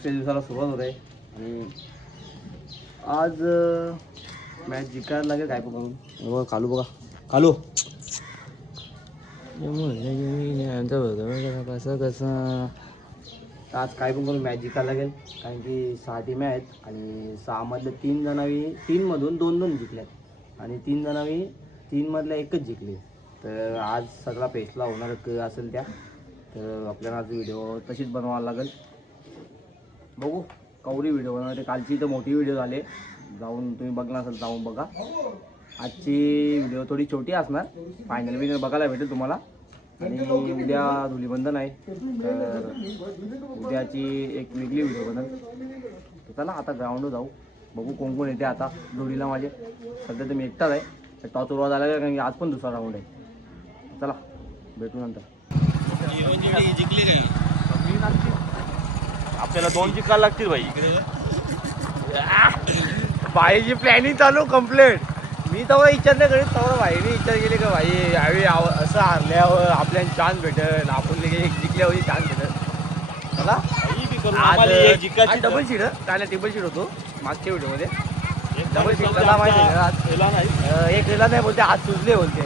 दुसऱ्या दिवसाला सुरुवात होत आहे आणि आज मॅच जिंकायला लागेल काय पण करून. कालू बघा कालू कसं कसं आज काय पण करून मॅच जिंकायला लागेल कारण की 6 टीम आहेत आणि 6 मधले 3 जणांनी 3 मधून 2-2 जिंकल्यात आणि 3 जणांनी 3 मधल्या एकच जिंकले. तर आज सगळा फैसला होणार असेल त्या. तर आपल्याला आज व्हिडिओ तशीच बनवायला लागेल. बघू कवरी व्हिडिओ बनवते. कालची तर मोठी व्हिडिओ झाले जाऊन तुम्ही बघणार असाल जाऊन बघा. आजची व्हिडिओ थोडी छोटी असणार. फायनल बिनल बघायला भेटेल तुम्हाला आणि उद्या धुलीबंधन आहे तर उद्याची एक वेगळी व्हिडिओ बनेल. तर चला आता ग्राउंडवर जाऊ बघू कोण कोण येते. आता जोडीला माझे सध्या तर मी एकटाच आहे. टॉस सुरुवात झाला कारण की आज पण दुसरा राऊंड आहे. चला भेटू नंतर. जिंकली काय आपल्याला 2 जिंकायला लागतील भाई. भाईची प्लॅनिंग चालू कम्प्लीट. मी तेव्हा विचार नाही करीत तेव्हा भाईने विचार केले का भाई यावेळी असं हारल्यावर आपल्याला चान्स भेटेल आपण जिंकल्यावर चान्स भेटेल. चला आज डबल शीट काय टेबल शीट होतो मागच्या व्हिडिओमध्ये. डबल शीट त्याला माहिती एक रेला नाही बोलते आज सुचले बोलते.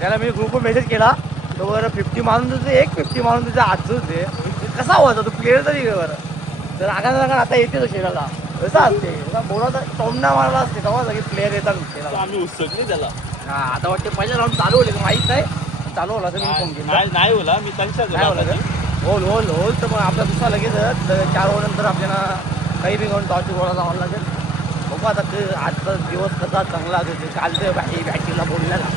त्याला मी ग्रुपवर मेसेज केला तो बरं 50 मारून तुझे 50 मारून तुझे आज सुचते कसा व्हायचा तो प्लेअर तरी बरं. तर आगा आता येते तो शेराला कसं असते बोलाचा टोमना मारला असते तेव्हा सगळे प्लेअर येतात. आम्ही उत्सुक नाही त्याला. हा आता वाटते पहिला राऊंड चालू होईल माहीत नाही. चालू होला तर मी फोन केला नाही होला मी त्यांच्या होल होल होल तर मग आपला दुसरा लगेच 4 ओव्हर नंतर आपल्याला काही बी घेऊन टॉस गोळा जावं लागेल. बघू आता आजचा दिवस कसा चांगला असेल. कालचं बॅटीला बोलला ना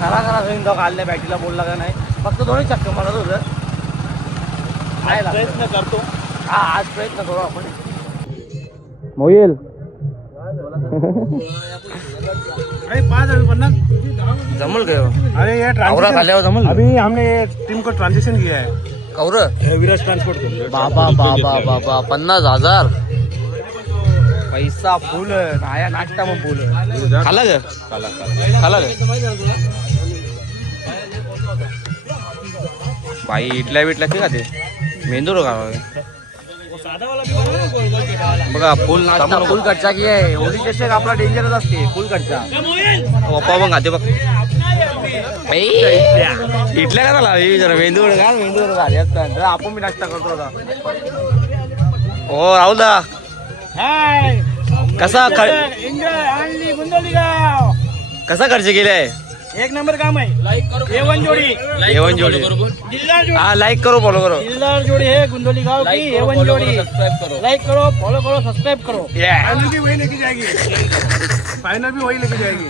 खरा घेऊन जाऊ. कालल्या बॅटीला बोलला का नाही फक्त 2 चक्कर मारत होतं. प्रयत्न करतो. हा आज प्रयत्न करू आपण. मोईल जमल काय अरे ये खाल्यावर जमल. अभी हमने टीम को ट्रांजिशन किया है. कौर विराज ट्रांसपोर्ट को. बाबा बाबा बाबा 50,000 पैसा फुल नाया नाश्ता मग फुल खाला ग खाला ग भाई इटल्या बिटल्या ते का ते मेंदूर का बघा फुल नाश्ता फुल खर्चा की आहे. होली जसे आपला डेंजरच असते फुल खर्चा. पप्पा मग खाते बघ इटल्या का झाला जरा मेंदूर का मेंदूर झाले असतात. आपण मी नाश्ता करतो आता. हो राहुल दा कसा कसा खर्च केलाय. एक नंबर काम है. A1 जोड़ी हाँ लाइक करो फॉलो करो. दिलदार जोड़ी है गुंदोली गांव की. A1 जोड़ी लाइक करो फॉलो करो सब्सक्राइब करो. फाइनल भी वही लेके जाएगी. फाइनल भी वही लेके जाएगी.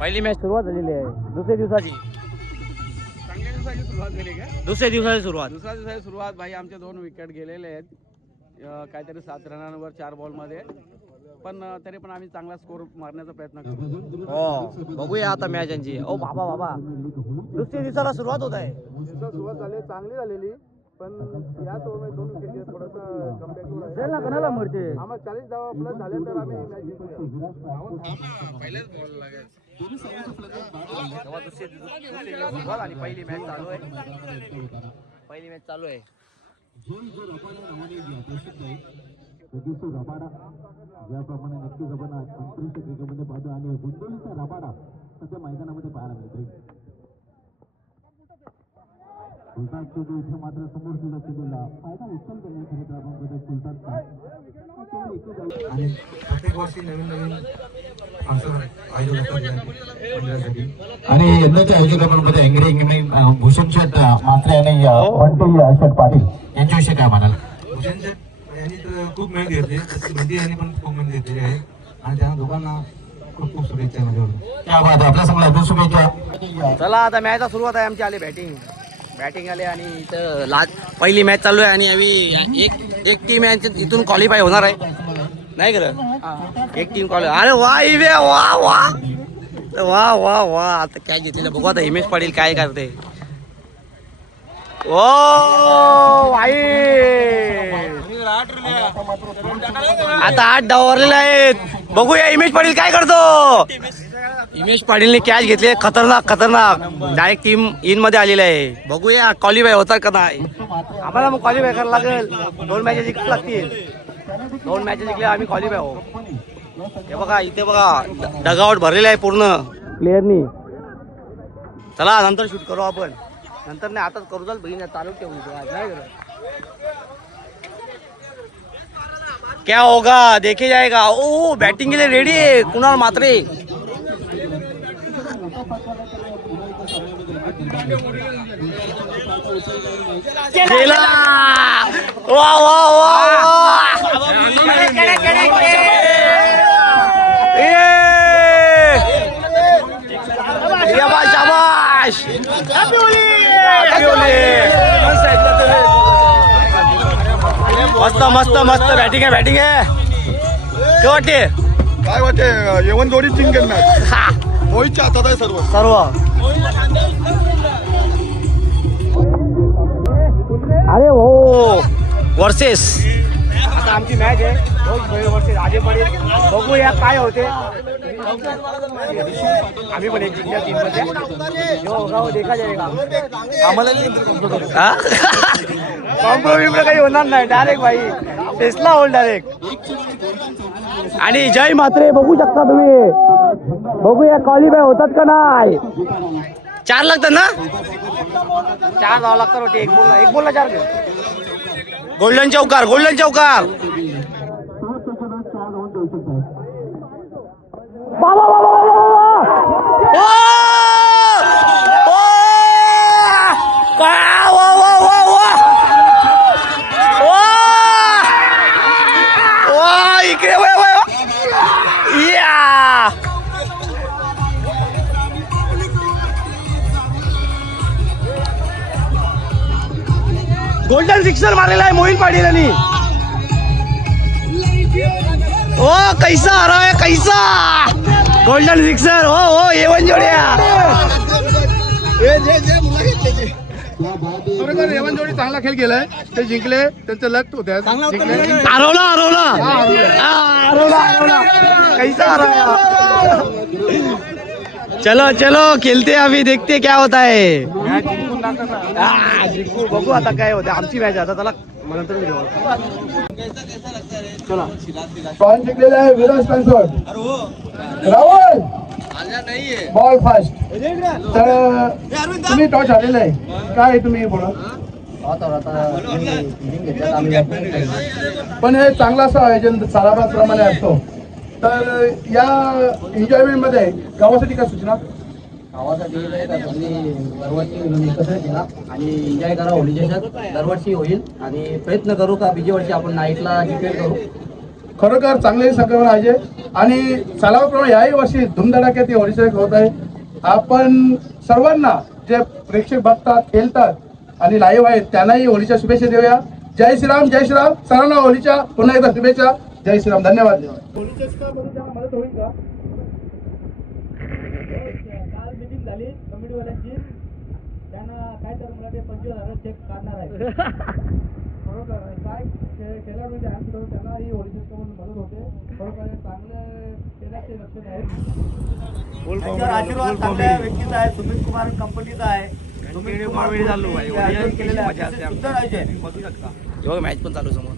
पहिली मॅच सुरुवात झालेली आहे दुसऱ्या दिवसाची. दुसऱ्या दिवसाची सुरुवात भाई आमचे 2 विकेट गेलेले आहेत. काहीतरी 7 रनांवर 4 बॉलमध्ये. पण तरी पण आम्ही चांगला स्कोर मारण्याचा प्रयत्न करतो. हो बघूया आता मॅच यांची. ओ बाबा बाबा दुसऱ्या दिवसाला सुरुवात होत आहे. सुरुवात झाली चांगली झालेली पण याच ओव्हरमध्ये 2 विकेट गेले. थोडंसं कमबॅक ना कोणाला मिळते आम्हाला 40 धावा प्लस झाले तर आम्ही मॅच जिंकूया. पहिल्याच बॉल लागेल. सुरुवात आणि पहिली मॅच चालू आहे. पहिली मॅच चालू आहे. ज्याप्रमाणे नक्कीच आपण आंतरराष्ट्रीय क्रिकेटमध्ये पाहतो आणि गुंतवणुकीचा रबाडा सध्या मैदानामध्ये पाहायला मिळतोय. सुलतान चेंडू इथे मात्र समोर सुद्धा चेंडूला फायदा उत्तम केला खरं तर आपण बघतो सुलतानचा. आणि प्रत्येक वर्षी नवीन असं आणि यंदाच्या आयोजकांमध्ये इंगडे भूषण शेठ मात्रे आणि वंटी शेठ पाटील यांच्याविषयी काय म्हणाल. भूषण शेठ यांनी तर खूप मेहनत घेतली. बंटी यांनी पण खूप मेहनत घेतलेली आहे आणि त्या दोघांना खूप खूप शुभेच्छा माझ्याकडून. आपल्या समोर शुभेच्छा. चला आता मॅचचा सुरुवात आहे. आमची आली बॅटिंग आले आणि इथं पहिली मॅच चालू आहे आणि आम्ही एक टीम इथून क्वालिफाय होणार आहे नाही खरं. एक टीम क्वालिफाय. अरे वा इवे वा वा वा वा वा आता काय घेतलेलं बघू. आता हिमेश पाटील काय करते. ओ भाई आता 8 डाव वरलेले आहेत. बघूया हिमेश पाटील काय करतो. हिमेश पाटीलने कॅच घेतले, खतरनाक खतरनाक. डायरेक्ट टीम इन मध्ये आलेली आहे. बघूया क्वालिफाय होतात का नाही. आम्हाला मग क्वालिफाय करायला लागेल. 2 मॅचेस जिंकल्या लागतील. 2 मॅचेस जिंकले आम्ही क्वालिफाय हो. हे बघा इथे बघा डगआउट भरलेला आहे पूर्ण प्लेअरनी. चला नंतर शूट करू आपण. नंतर नाही आताच करू. चाल बहीण चालू ठेवू नाही करत. क्या होगा देखे जाएगा. ओ बैटिंग के लिए रेडी है कुणाल मात्रे. गेला. वा वा वा. शाबाश. मस्त मस्त मस्त बॅटिंग आहे बॅटिंग आहे. काय वाटते काय वाटते येवन जोडी जिंकेल मॅच. मोहितच्या हातात आहे सर्व. सर्व अरे हो वर्सेस आता आमची मॅच आहे वर्सेस आजे पडेल. बघूया काय होते. आम्ही पण एक जिंकल्या टीम मध्ये हो देखा जाएगा. आम्हाला कॉम्प्रोमाइज काही होणार नाही. डायरेक्ट भाई टेस्ला होल डायरेक्ट. आणि जय मात्रे बघू शकता तुम्ही. बघूया क्वालिफाय होतात का नाही. 4 लागतात ना. 4 जावं लागतं रोटी. एक बोलला 4. गोल्डन चौकार गोल्डन चौकार. बाबा बाबा इकडे या. गोल्डन सिक्सर मारेला आहे मोहित पाटील यांनी. ओ कैसा आ रहा है कैसा. गोल्डन सिक्सर हो हो येवन जोड्या. येवन जोडी चांगला खेळ केलाय. ते जिंकले त्यांचं लक होत्या. हरवला हरवला हरवला हरवला. कैसा आ रहा है. चलो चलो खेलते अभी देखते क्या होता है. बघू आता काय होते. आमची मॅच आता त्याला नंतर टॉस जिंकलेला आहे विराज कन्सोर्ट. Rahul ball fast. तर तुम्ही टॉस आलेला आहे. काय तुम्ही बोला. पण हे चांगलं असं आयोजन सालाबाद प्रमाणे असतो. तर या एन्जॉयमेंट मध्ये गावासाठी काय सूचना. गावासाठी दरवर्षी एकत्र येणार आणि एन्जॉय करा. होळीच्या दरवर्षी होईल आणि प्रयत्न करू का बीजी वर्षी आपण नाईटला जिंकेल करू. खरोखर चांगले संकल्पना आहे. आणि सालाबादप्रमाणे याही वर्षी धुमधडाक्यात होळीचे होत आहे. आपण सर्वांना जे प्रेक्षक बघतात खेळतात आणि लाईव्ह आहेत त्यांनाही होळीच्या शुभेच्छा देऊया. जय श्रीराम जय श्रीराम. सर्वांना होळीच्या पुन्हा एकदा शुभेच्छा. जय श्रीराम. धन्यवाद. मदत होईल का. काल मीटिंग झाली कमिटीवाल्यांची. त्यांना काय तर मला ते 25,000 चेक काढणार आहे. बरोबर काय केल्यावर म्हणजे त्यांनाही होळीची मदत होते. बरोबर चांगले केल्याचे लक्षण आहे. आशीर्वाद चांगल्या व्यक्तीचा आहे. सुमित कुमार कंपनीचा आहे. मॅच पण चालू समोर.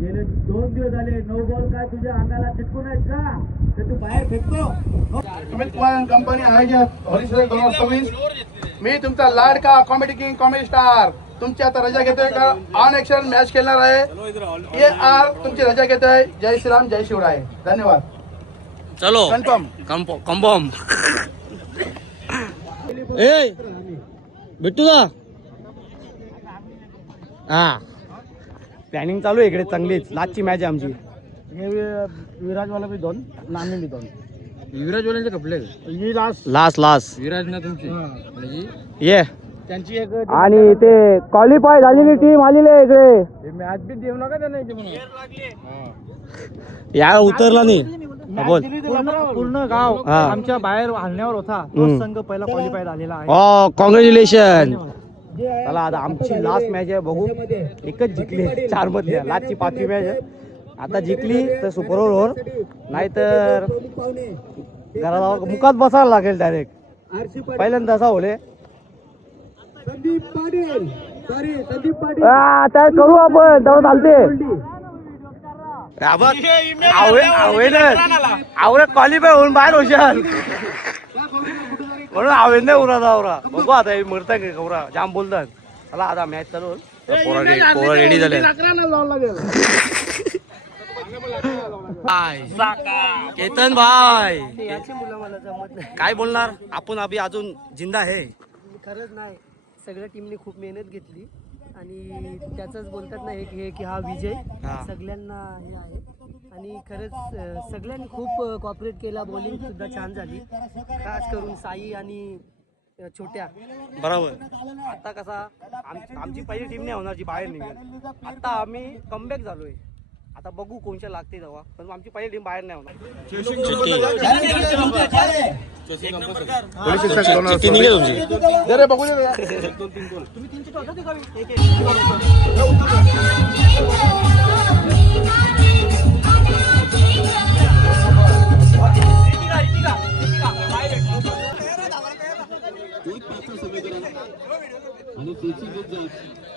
गेले 2 दिवस झाले 9 बॉल काय तुझ्या अंगाला चिटकून आहेत का ते तू बाहेर फेकतो. सुमित कुमार कंपनी आयोजक हरिश्वर 2024. मी तुमचा लाडका कॉमेडी किंग कॉमेडी स्टार तुमची आता रजा घेतोय का. ऑन ऍक्शन मॅच खेळणार आहे. तुमची रजा घेतोय. जय श्रीराम जय शिवराय. धन्यवाद. चलो कन्फर्म. ए बिट्टू दा. हा प्लॅनिंग चालू आहे इकडे चांगलीच. लास्टची मॅच आहे आमची. विराजवाला बी 2 नामी बी 2. युवराजवाल्यांचे कपडे लास्ट विराज ना तुमची ये. त्यांची एक आणि ते क्वालिफाय झालेली टीम आलेली आहे इकडे. मॅच बी देऊ नका त्यांना. या उतरला नाही. बोल. पूर्ण गाव हा. आमच्या बाहेर हलण्यावर होता. तो संघ पहिला क्वालिफाय झालेला आहे. हो कॉंग्रॅच्युलेशन. चला आता आमची लास्ट मॅच आहे. बघू एकच जिंकले 4 मधल्या. लास्टची 5वी मॅच आहे. आता जिंकली तर सुपर ओव्हर नाहीतर घराला मुखात बसायला लागेल डायरेक्ट पहिल्यांदा असा होले संदीप पाटील आता करू आपण तेव्हा चालते आवरे क्वालिफाय होऊन बाहेर होशाल म्हणून आवेद नाही उरा आवरा बघू आता मरता का कवरा जाम बोलतात चला आता मॅच चालू पोरा रेडी झाले केतन भाई काय बोलणार आपण अभि अजून जिंदा आहे. खरंच नाही सगळ्या टीमने खूप मेहनत घेतली आणि त्याचंच बोलतात ना की हा विजय सगळ्यांना हे आहे आणि खरंच सगळ्यांनी खूप कॉपरेट केला. बॉलिंग सुद्धा छान झाली खास करून साई आणि छोट्या बरोबर. आता कसा आमची पहिली टीम नाही होणार जी बाहेर निघेल. आता आम्ही कमबॅक झालोय. आता बघू कोणच्या लागते तेव्हा पण आमची पहिली टीम बाहेर नाही होणार.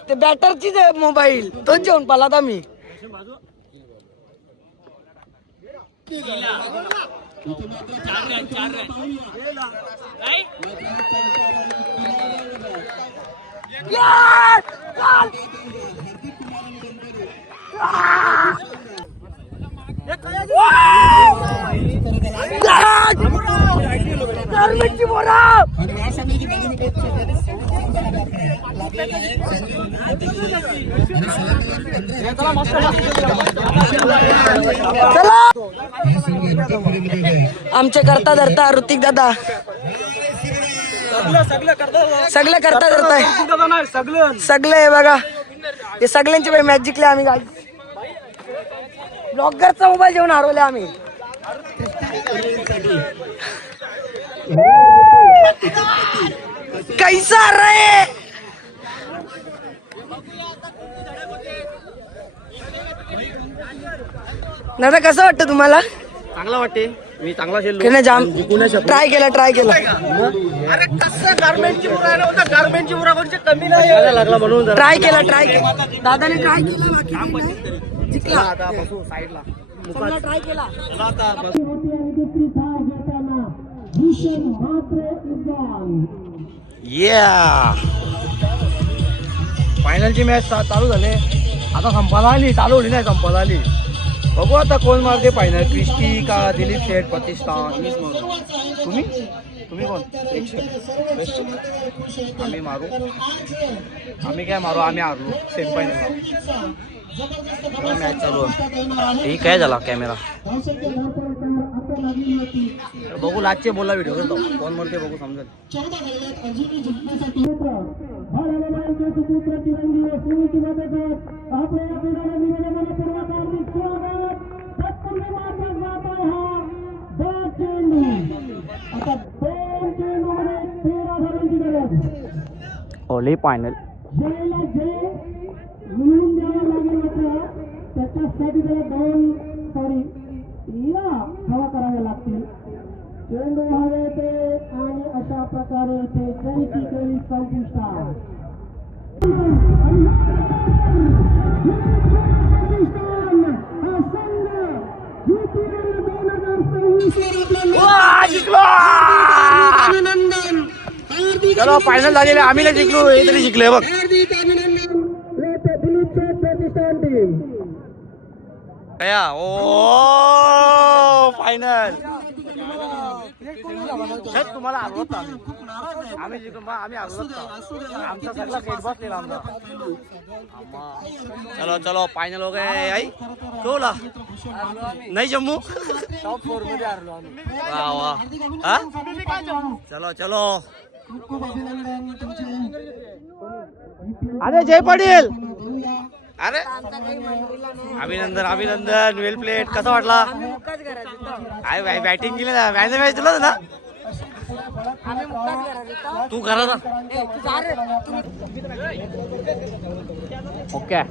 ते बॅटरचीच मोबाईल तोच जेवण पाला आता मी आमचे करता धरता ऋतिक दादा सगळं करता धरताय सगळे बघा हे सगळ्यांची मॅच जिंकले आम्ही. गाडी ब्लॉगरचा मोबाईल घेऊन हरवले आम्ही. कैसा रे दादा कसं वाटतं तुम्हाला? चांगला वाटते. मी चांगला खेळणं जाम ट्राय केला अरे कसं गारमेंटची मुरा कोणची कमी नाही लागला म्हणून ट्राय केला दादाने ट्राय केला आता बसू साईडला ट्राय केला. फायनलची मॅच चालू झाले. आता संपायला आली. चालू होली नाही संपायला आली. बघू आता कोण मारते फायनल. क्रिस्टी का दिलीप शेठ प्रतिष्ठान. मीच मारू. तुम्ही कोण? आम्ही मारू. आम्ही काय मारू. आम्ही हारलो सेमीफायनल. मॅच चालू आहे. ही काय झाला कॅमेरा बघू. लाजचे बोला व्हिडिओ करतो कोण मरते बघू समजेल. ओली फायनल त्याच्यासाठी त्याला हवा कराव्या लागतील. चेंडू हवे ते आणि अशा प्रकारे ते जयची खेळी संपुष्टात. चलो फायनल झालेले. आम्ही नाही जिंकलो हे तरी जिंकले बघ. ओ फायनल तुम्हाला हरवत आम्ही जिंकलो. आम्ही हरवत आमचा सगळा गेट बसलेला आमचा. चलो चलो फायनल हो गए. आई कोला नाही जम्मू टॉप 4 मध्ये हरलो आम्ही. वाह वाह. हा चलो चलो. अरे जय पाटील. अरे अभिनंदन अभिनंदन. वेल प्लेट. कसा वाटला? काय बॅटिंग केली ना. मॅच मॅच तुला ना. तू घरात ओके.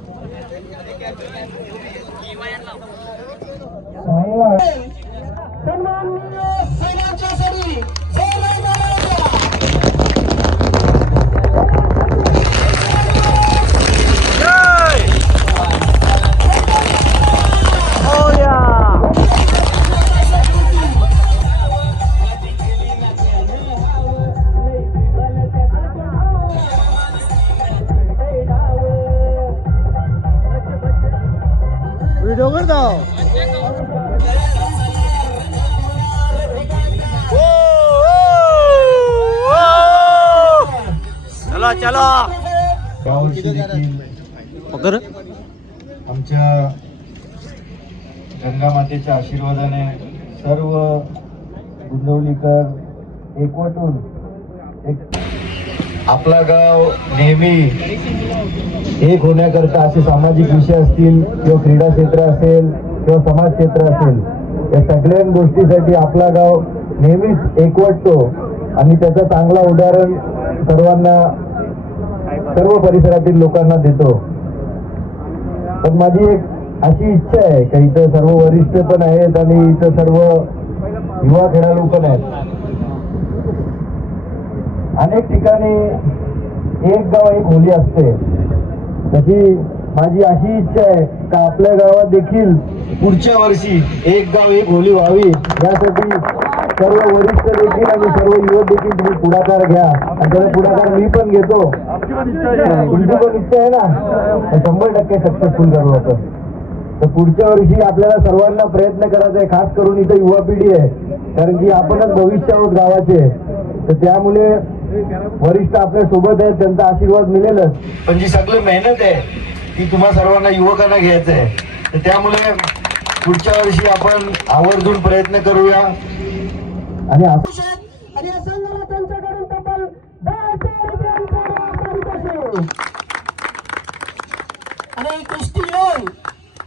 व्हिडिओ करतो. चलो चलो यावर्षी देखील पकड. आमच्या गंगा मातेच्या आशीर्वादाने सर्व गुंदवलीकर एकवटून आपला गाव नेहमी एक होण्याकरता असे सामाजिक विषय असतील किंवा क्रीडा क्षेत्र असेल किंवा समाज क्षेत्र असेल, या सगळ्या गोष्टीसाठी आपला गाव नेहमीच एकवटतो आणि त्याचं चांगलं उदाहरण सर्वांना, सर्व परिसरातील लोकांना देतो. पण माझी एक अशी इच्छा आहे की इथं सर्व वरिष्ठ पण आहेत आणि इथं सर्व युवा खेळाडू पण आहेत. अनेक ठिकाणी एक गाव एक होली असते, तशी माझी अशी इच्छा आहे का आपल्या गावात देखील पुढच्या वर्षी एक गाव एक होली व्हावी, यासाठी सर्व वरिष्ठ देखील आणि सर्व युवक देखील तुम्ही पुढाकार घ्या. आणि त्याचा पुढाकार मी पण घेतो. तुमची पण इच्छा आहे ना, 100% सक्सेसफुल करू आपण. तर पुढच्या वर्षी आपल्याला सर्वांना प्रयत्न करायचा आहे, खास करून इथं युवा पिढी आहे, कारण की आपणच भविष्य आहोत गावाचे. तर त्यामुळे वरिष्ठ आपल्या सोबत आहेत, त्यांचा आशीर्वाद मिळेलच, पण जी सगळी मेहनत आहे ती तुम्हा सर्वांना युवकांना घ्यायचं आहे. तर त्यामुळे पुढच्या वर्षी आपण आवर्जून प्रयत्न करूया. आणि आणि या संघाला त्यांच्याकडून तब्बल 10,000 रुपयांचा पारितोषिक. आणि कुस्ती येऊन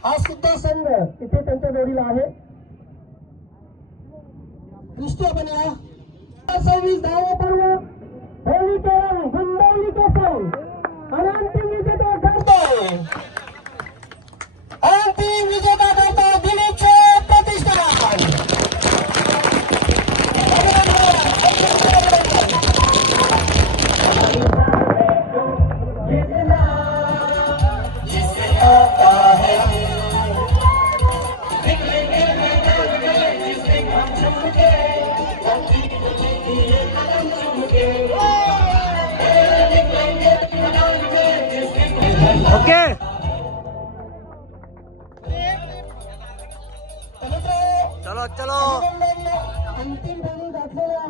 हा सुद्धा संघ इथे त्यांच्या जोडीला आहे. कुस्ती आपण या 26 धावा पर्व होली केळन गुंडवली केसन आणि अंतिम विजेता ठरतोय. अंतिम विजेता ठरतो दिलीप प्रतिष्ठान. ओके. चलो चलो. अंतिम फेरी गाठलेल्या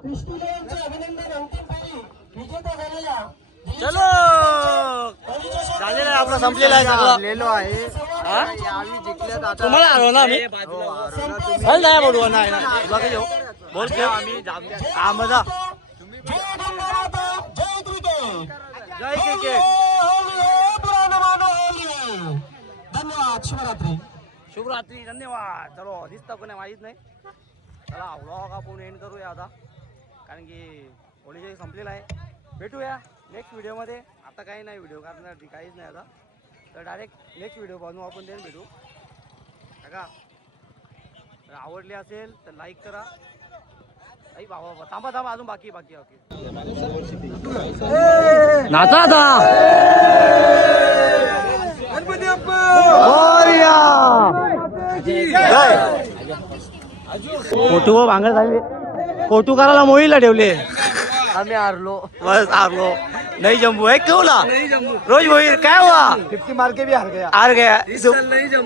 क्रिस्टिलियनचे अभिनंदन. अंतिम फेरी विजेता झालेल्या चलो. झालेला आहे आपला, संपलेला आहे सगळं. लेलो आहे. आम्ही जिंकल्यात आता. तुम्हाला हरव ना आम्ही. हल नाही बोलू. नाही नाही तुला काही बोल खेळ. आम्ही हा मजा. जय गंगामाता, जय क्रिकेट, जय क्रिकेट. धन्यवाद. शिवरात्री. शुभरात्री. धन्यवाद. चलो दिसतं कोणी माहीत नाही. चला व्लॉग आपण एंड करूया आता, कारण की होळी संपलेला आहे. भेटूया नेक्स्ट व्हिडिओमध्ये. आता काही नाही व्हिडिओ करण्यासाठी, काहीच नाही आता. तर डायरेक्ट नेक्स्ट व्हिडिओ बनवू आपण, देऊन भेटू का. तर आवडली असेल तर लाईक करा. आई बाबा थांबा थांबा, अजून बाकी बाकी बाकी नाचा आता. फोटो भांगत झाले. फोटो करायला मोहीला ठेवले. आम्ही हारलो. बस हारलो. नाही जम्बू है केवला रोज मोहील काय हुआ. 50 मार के भी हार गया.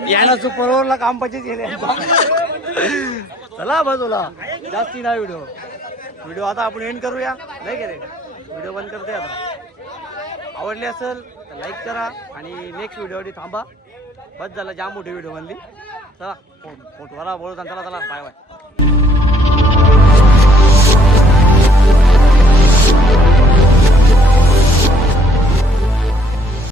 यानं सुपर ओव्हरला काम पचीस गेले. चला बाजूला, जास्ती नाही व्हिडिओ आता आपण एंड करूया. नाही के रे, व्हिडिओ बंद करते आता. आवडली असेल तर लाईक करा आणि नेक्स्ट व्हिडिओसाठी थांबा. बस झालं, जाम मोठी व्हिडिओ बनली. चला फोटोला बोलत चला चला बाय बाय.